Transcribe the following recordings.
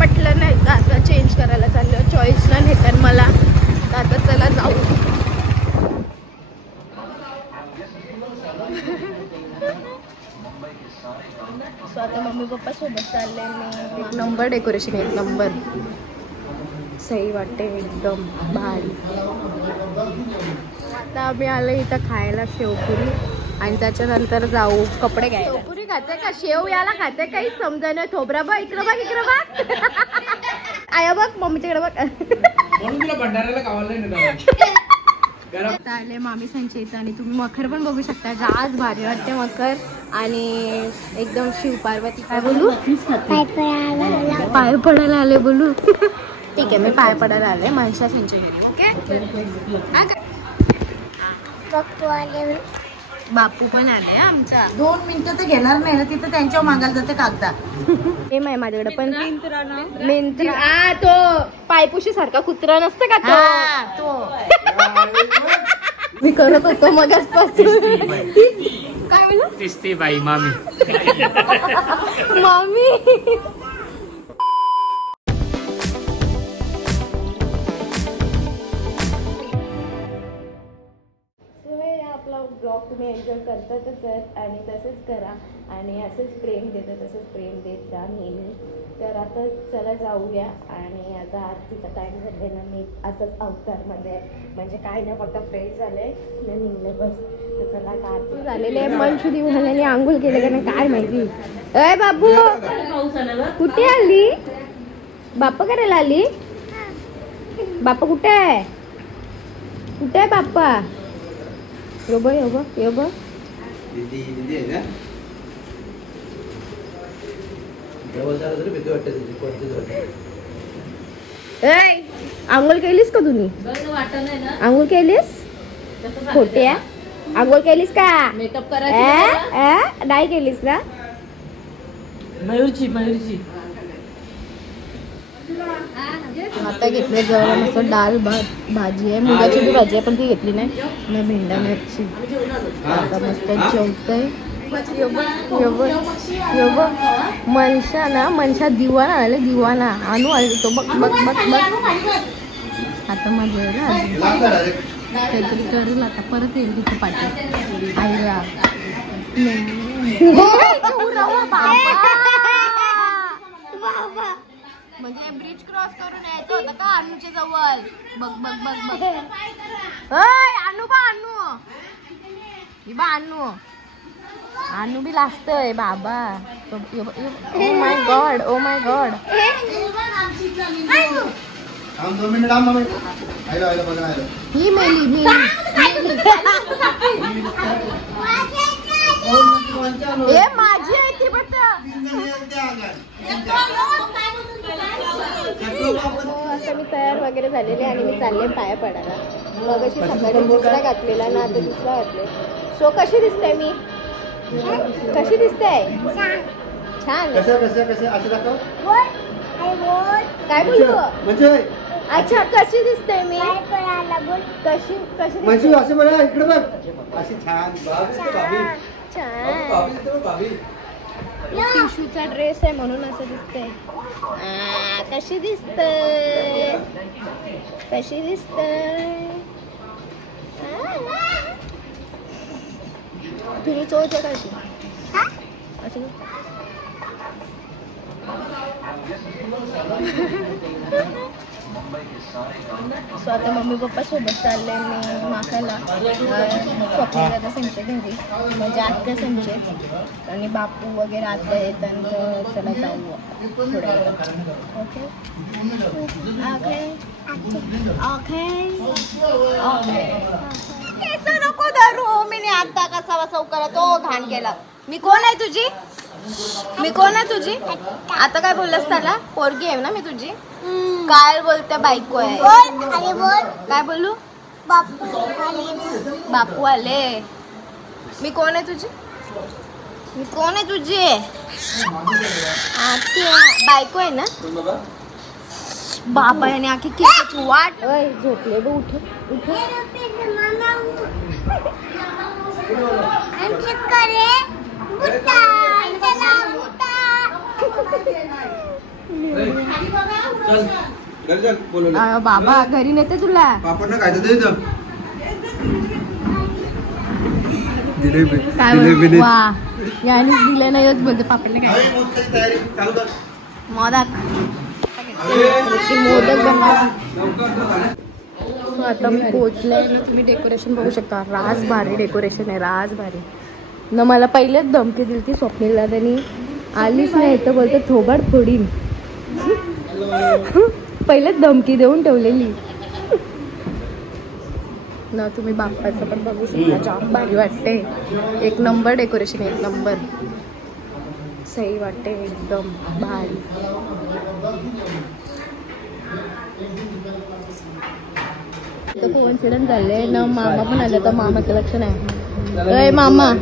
पटलं नाही का आता चेंज करायला चाललं, चॉईसला नेतात मला. आता चला जाऊ. सो आता मम्मी पप्पा सोबत चालले मी. एक नंबर डेकोरेशन, एक नंबर सही वाटते एकदम भारी. आता आम्ही आलो इथं खायला शेवपुरी आणि त्याच्यानंतर जाऊ कपडे घ्यायला. शेवपुरी खाते का शेव याला खाते काही समजा नाही. थोबरा बघ इकडं, बघ इकडं बघ. आया बघ मम्मीच्याकडे बघ. आता आले मामी सांचे इथं आणि तुम्ही मखर पण बघू शकता. आज भारी वाटते मखर आणि एकदम शिव पार्वती. काय बोलू, पाय पडायला आले बोलू. ठीक आहे मी पाय पडायला आले मनशा सांचे घरी. ओके बापू पण आले आमचा. 2 मिनिटं तर घेणार नाही ना तिथं, त्यांच्या मागायला जाते कागदा. हे माय माझ्याकडे पण मिंत्रा. तो पायपुशी सारखा कुत्रा नसतं का तो. मी करत होतो मगाचपासून. काय म्हणू बाई मामी. मामी आपला ब्लॉग तुम्ही एन्जॉय करतातच आहेत आणि तसंच करा आणि असंच प्रेम देतं, तसंच प्रेम देत राहा नेहमी. तर आता चला जाऊया. आणि आता आरतीचा टाईम झालेला, मी असंच अवतारमध्ये म्हणजे काय नाही फक्त फ्रेश झाले मी निघले बस. तर चला आता आरती झालेली आहे. मनशुदी म्हणाली आंघोळ केले का नाही काय माहिती. अय बाबू कुठे आली, बाप्पा करायला आली. बाप्पा कुठे आहे, कुठे आहे बाप्पा. यो बघ यो बघ यो बघ. आंघोळ केलीस का तुम्ही, आंघोळ केलीस खोट्या, आंघोळ केलीस का, मेकअप करायचं नाही केलीस ना. मयूरची मयूरची आता घेतले जवळ मस्त डाळ भात भाजी आहे, मुगाची बी भाजी आहे पण ती घेतली नाही. मी भेंडा मिरची आता मस्त जेवतंय. मनशा ना, मनशा दिवाना आले, दिवाना आणू आले तो. बघ बघ बघ बघ आता मजा येईल काहीतरी करेल आता. परत येईल तिथे पाठी आईला. म्हणजे ब्रिज क्रॉस करून यायचं होतं का अनुच्या जवळ. बघ बघ बघ बघ अनु बा अनु बा अनु अनु बी लाजतोय बाबा. Oh my God oh my God. ही मेली मी हे माझी आहे ती बट. आता मी तयार वगैरे झालेले आणि मी चालले पाया पडायला. मग अशी सकाळी दुसरा घातलेला ना आता दुसरा घातले. सो कशी दिसते मी, कशी दिसते, छान. काय बोलू म्हणजे अच्छा कशी दिसते मी, कशी कशी म्हणजे असे बघा इकडे बघ अशी छान छान. टिशूचा ड्रेस आहे म्हणून असं दिसते. कशी दिसते, कशी दिसते. तुम्ही चोच कशी असं. सो आता मम्मी पप्पा सोबत चालले मी माखायला. स्वप्न दादा संचे घरी म्हणजे आत्या संचे आणि बापू वगैरे आत्या येतात. चला जाऊ थोड्या वेळात. ओके ओके ओके केस नको धरू. मी आता कसा बसा करा तो घाण केला. मी कोण आहे तुझी, मी कोण आहे तुझी. आता काय बोललास त्याला, पोरगी आहे ना मी तुझी. काय बोलते बायको आहे. काय बोलू, बापू आले. मी कोण आहे तुझी, मी कोण आहे तुझी बायको आहे ना. बाबा याने आखी केसाची वाट. झोपले ब उठ उठ. बाबा घरी नेते तुला पापड ना खायचं ते काय बोल- वा याने दिलं नाही होत बोलते पापडले काय तयारी चालू कर. मोदक मोदक बनवा. आता मी पोहोचले ना, तुम्ही डेकोरेशन बघू शकता. राज भारी डेकोरेशन आहे, राज भारी न. मला पहिलेच धमकी दिली ती स्वप्नीलला, त्यांनी आलीच नाही तर बोलते थोबाड फोडीन. पहिलेच धमकी देऊन ठेवलेली ना. तुम्ही बाप्पाचं पण बघू शकता, जाम भारी वाटते. एक नंबर डेकोरेशन, एक नंबर सही वाटते, एकदम भारी. तर कोइन्सिडन्स झाले ना, मामा पण आले तर मामाचं लक्ष नाही. अय मामा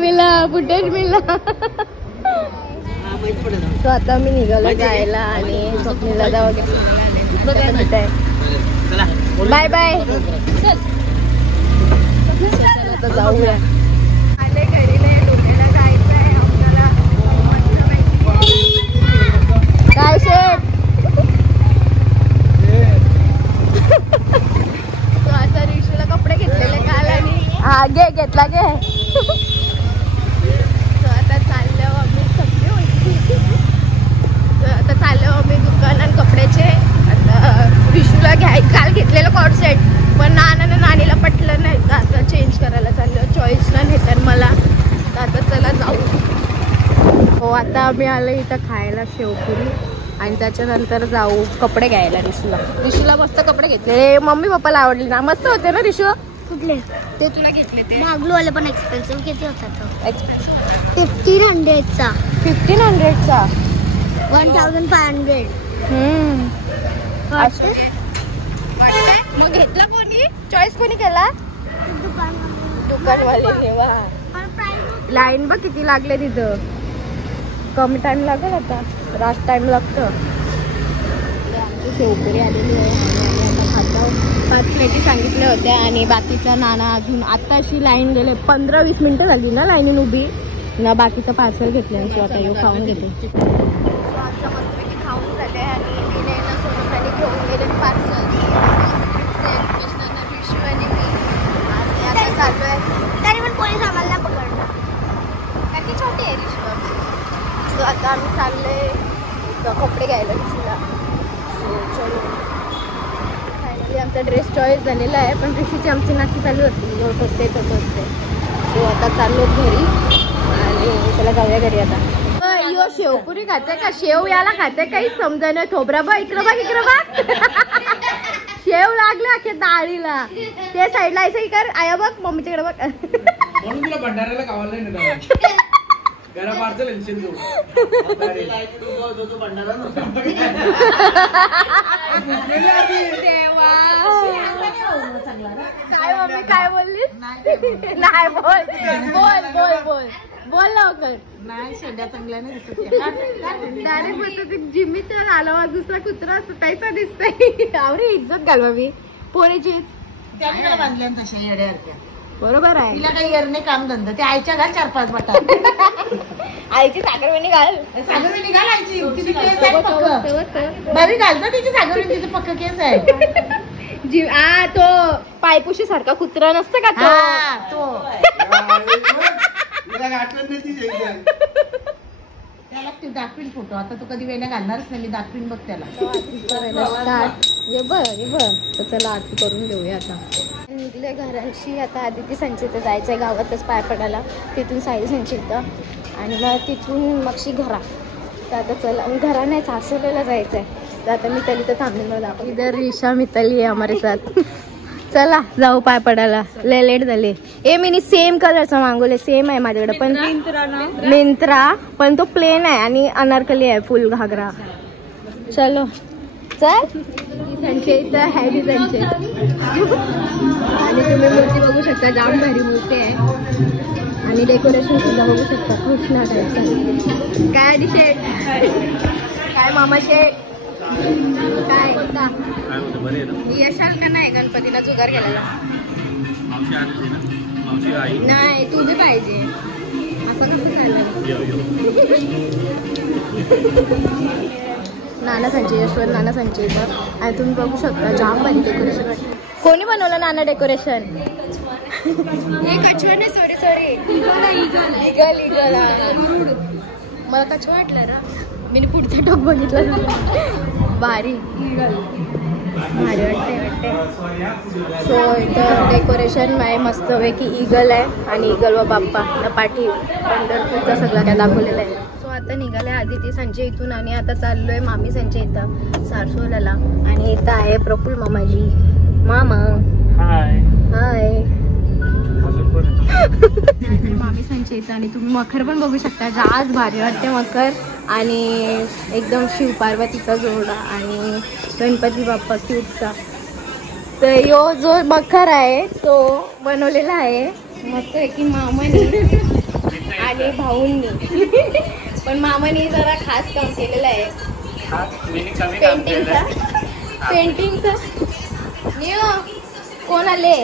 मिला फुटेज मिला. तो आता मी निघालो जायला आणि स्वप्नीला वगैरे बाय बाय. चला जाऊया. आले घरी डोक्याला जायचं आहे आपल्याला. काय शेफ तो आता रिशूला कपडे घेतलेले काल आणि हा घे घेतला घे. तो आता चाललो आम्ही सगळे होती. आता चाललो आम्ही दुकानात कपड्याचे. आता रिशूला काल घेतलेलं कॉर्ड सेट पण नानीला पटलं नाही तर आता चेंज करायला चाललो. चॉईसला नेतात मला तर आता चला जाऊ. हो आता आम्ही आलो इथं खायला शेवपुरी आणि त्याच्यानंतर जाऊ कपडे घ्यायला. रिशूला मस्त कपडे घेतले. मम्मी पप्पाला आवडले ना, मस्त होते ना रिशू. कुठले ते तुला घेतले ते वाले पण एक्सपेन्सिव्ह किती होता तो? एक्सपेन्सिव्ह 1500चा 1500चा 1500. मग घेतला कोणी? चॉईस कोणी केला? दुकानवाले. वा लाईन बघ किती लागले तिथं. कमी टाइम लागेल आता, रात टाइम लागतं. आमची शेवपुरी आलेली आहे आणि आता खातो. 5 प्लेटी सांगितल्या होत्या आणि बाकीचा नाना अजून आता अशी लाईन गेले. 15-20 मिनिटं झाली ना लाईनीन उभी ना. बाकीचं पार्सल घेतलं सो आता येऊ खाऊन घेते. आमच्या मस्तपैकी खाऊन झाले आणि तिने ना सोनूखाली घेऊन गेले पार्सल. विशू आणि मी आणि आता चालू आहे. तरी पण पोलीस आम्हाला पकडला कारण की छोटी आहे रिशू आमची. सो आता आम्ही चाललोय कपडे घ्यायला रिशूला. सो चलो फायनली आमचा ड्रेस चॉईस झालेला आहे पण रिशूची आमची नाकी चालू होती होत असते. सो आता चाललो घरी आणि चला जाऊया घरी आता. यो शेवपुरी खाते का शेव याला खाते काही समजा नाही. थोबरा बघ इकडं बघ इकडं बघ. शेव लागले अख्या डाळीला. ते साईडला असं कर आया बघ मम्मीच्याकडे बघ. म्हणून तुला भंडाऱ्याला गावाला नाही घरा पार्सल काय मम्मी काय बोललीस? नाही बोल बोल बोल बोल बोल लवकर. नाही शेड्या चांगल्या नाही दिसत. डायरेक्ट बोलतो ते जिम्मीचा आला दुसरा कुत्रा असतो तैसा दिसतंय. आवरे इज्जत घालवा मी पोरेची. त्याने बांधल्या तशा येड्यासारख्या. बरोबर आहे. तिला काही येर नाही काम धंदा. ते आईच्या घाल 4-5 बटा. आईची साखरवेणी घाल. सागरवेणी घाल आईची. तिची केस आहे पक्क. बाबी घालतो तिची सागरवेणी. तिचं पक्क केस आहे. तो पायपुशी सारखा कुत्रा नसतं का तो? हा, तो त्याला ती दाखवीन फोटो. आता तू कधी वेण्या घालणारच नाही. मी दाखवीन बघ त्याला. ये बघ तर चला आरती करून घेऊया आता. निघले घरांशी आता. आदिती संचित जायचंय गावातच पाय पडायला. तिथून साहिल संचित आणि मग तिथून मगशी घरा. तर आता चला घरा नाही सासवलेला जायचंय. तर आता मिताली तर थांबून मला दाखव. इधर रिशा मिताली आहे हमारे साथ. चला जाऊ पाय पडायला. ले लेट झाले. ए मी सेम कलरचा मागवले. सेम आहे माझ्याकडे पण मिंत्रा पण तो प्लेन आहे आणि अनारकली आहे फुल घागरा. चलो चल. संचे इथं आहे डिझाईनचे आणि तुम्ही मूर्ती बघू शकता. जाम भारी मूर्ती आहे आणि डेकोरेशन सुद्धा बघू शकता. कृष्णा टाईपचं. काय आधी शेट काय मामा शेट काय का यशाल का नाही गणपतीला जुगार केलेला नाही. तुझे पाहिजे नाना संजय, यशवंत नाना संजय इथं. आणि तुम्ही बघू शकता जाम भारी डेकोरेशन. कोणी बनवलं नाना डेकोरेशन? हे कछवा नाही, सॉरी इगल मला कछवा वाटलं ना, मी पुढचा टोक बघितला. भारी वाटते. सो इथं डेकोरेशन आहे मस्तपैकी. इगल आहे आणि इगल व बाप्पा पाठी पंढरपूरचा सगळं काय दाखवलेलं आहे. सो आता निघाले आदिती संजय इथून आणि आता चाललोय मामी संजय इथं सारसोल्याला. आणि इथं आहे प्रफुल्ल मामाजी. मामा हाय. मामी संजय इथं. आणि तुम्ही मखर पण बघू शकता. आज भारी वाटते मखर. आणि एकदम शिव पार्वतीचा जोडा आणि गणपती बाप्पा क्यूटचा. तर यो जो मखर आहे तो बनवलेला आहे मस्त आहे की मामानी आणि भाऊंनी. पण मामानी जरा खास काम केलेलं आहे पेंटिंगचा. कोण आले?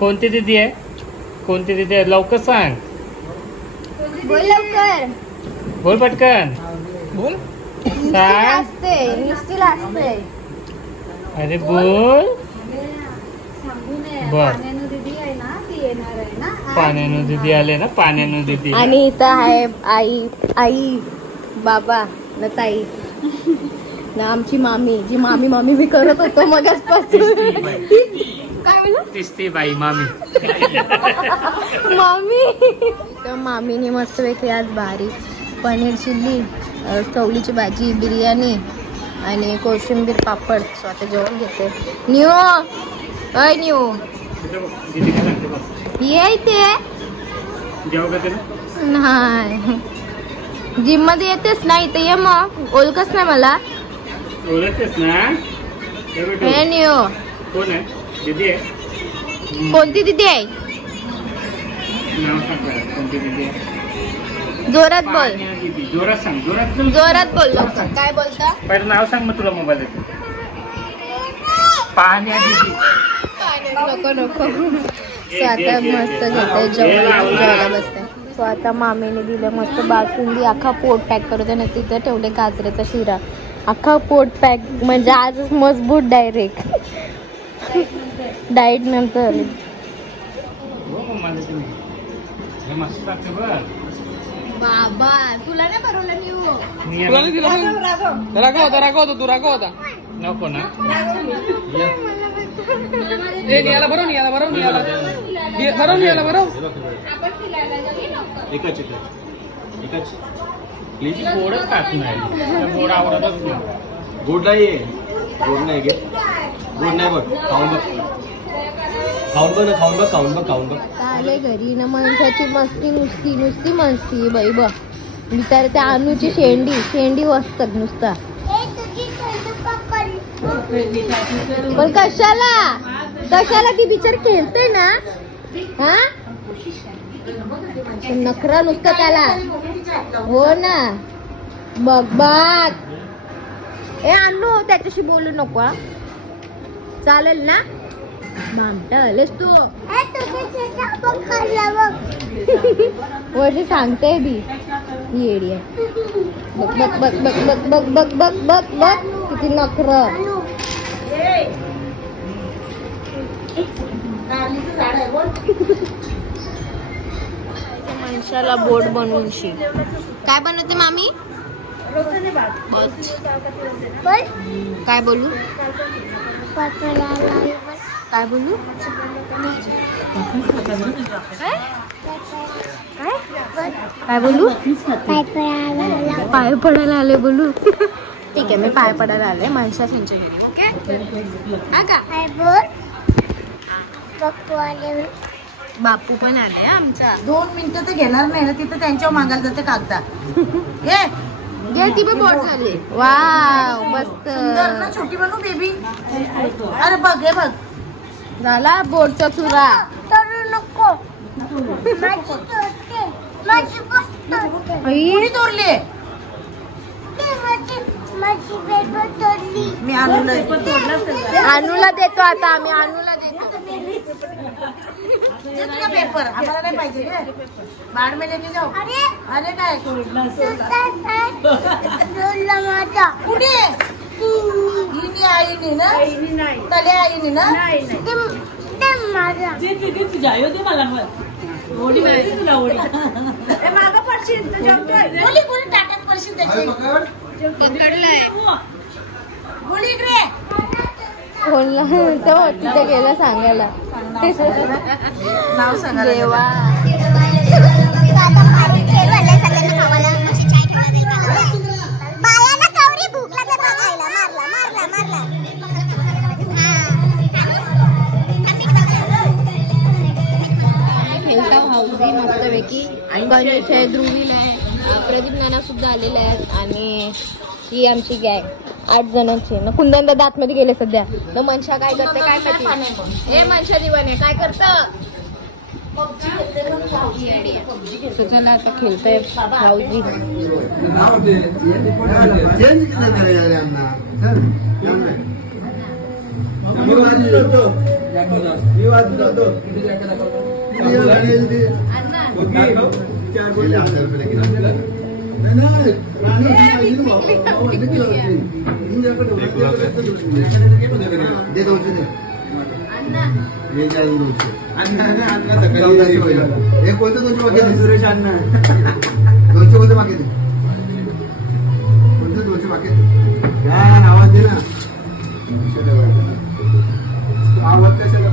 कोणती दीदी आहे? लवकर सांग. बोल लवकर. बोल पटकन. बोल. नुसती असते. अरे बोल. बर. पाण्यानु दीदी आले ना. पाण्यानु दीदी. आणि इथं आहे आई बाबा न ताई ना आमची मामी. जी मामी मी करत होतो मगाचपासून. काय बोलू? तिसती बाई मामी. तर मामीने मस्तपैकी आज भारी पनीर चिल्ली, चवळीची भाजी, बिर्याणी आणि कोशिंबीर पापड. सो आता जेवण घेते. न्यू ये ते नाही जिम मध्ये येतेस ना. इथे ये मग. ओळखच नाही मला. ओळखतेस ना. हे न्यू कोण आहे? दीदी आहे. कोणती दीदी आहे? नाव सांग. कोणती दीदी आहे? जोरात बोल. दीदी. जोरात सांग. जोरात बोल लवकर. काय बोलता? पहिलं नाव सांग मग तुला मोबाईल देतो. पाण्या दीदी. नको. सो आता मस्त घेते जेवायला बसते. सो आता मामीने दिलं मस्त बासुंदी. अख्खा पोट पॅक करते ना. तिथं ठेवले गाजराचा शिरा. अख्खा पोट पॅक म्हणजे आजच मजबूत डायरेक्ट डाएट नंतर. बाबा तुला नाही बरोबर रागवतो तू रागवता. नको ना. याला बरं एकच प्लीज. गोडच खात नाही. गोड आवडतच नाही. गोड नाही घे. गोड नाही बघ. खाऊन बघ. आले घरी ना माणसाची मस्ती नुसती मस्ती बाई बघ. विचार त्या अनुची शेंडी वाजतात नुसता. पण कशाला ती बिचार खेळते ना. हा नखरा नुसतं त्याला. हो ना. बघ ए आणू त्याच्याशी बोलू नको. चालेल ना. मामटा आलेस तू. वर्षी सांगते बी येडी आहे. बघ किती नखरा. माणसाला बोट बनवून शिक. काय बनवते मामी? काय बोलू? पाय पडायला आले बोलू. ठीक आहे मी पाय पडायला आले माणसा संजय. ओके बापू पण आले आमचा. 2 मिनिटं तर घेणार नाही ना. तिथं त्यांच्यावर मागायला जाते कागदा. घे ती पण बोट झाली. वाव मस्त. छोटी बनवू बेबी. अरे बघ हे बघ झाला बोटचा चुरा. कोणी तोरले? मी अनुला देतो आता. आम्ही अनुला देतो. दे तुला पेपर आम्हाला नाही पाहिजे रे बाहेर में लेके जाऊ अरे काय कुठे हिनी आईनी ना तले आईनी ना बोली कोणी टाट्यात पडशील त्याची बोली इकडे फोनला तो तिथे गेला सांगायला नाव सांगा देवा खेळता हाऊसी मस्तपैकी गणेश आहे ध्रुवील आहे प्रदीप नाना सुद्धा आलेले आहेत आणि ही आमची गॅग 8 जणांची ना कुंदन दादा आतमध्ये गेले सध्या न मनशा काय करते काय माहिती हे मनशा दिवाने काय करत चला आता खेळतोय भाऊजी कोणतं दोनशे मागे सुरेश अण्णा दोनशे कोणतं मागे कोणतं दोनशे मागे आवाज दे ना आवाज कशाला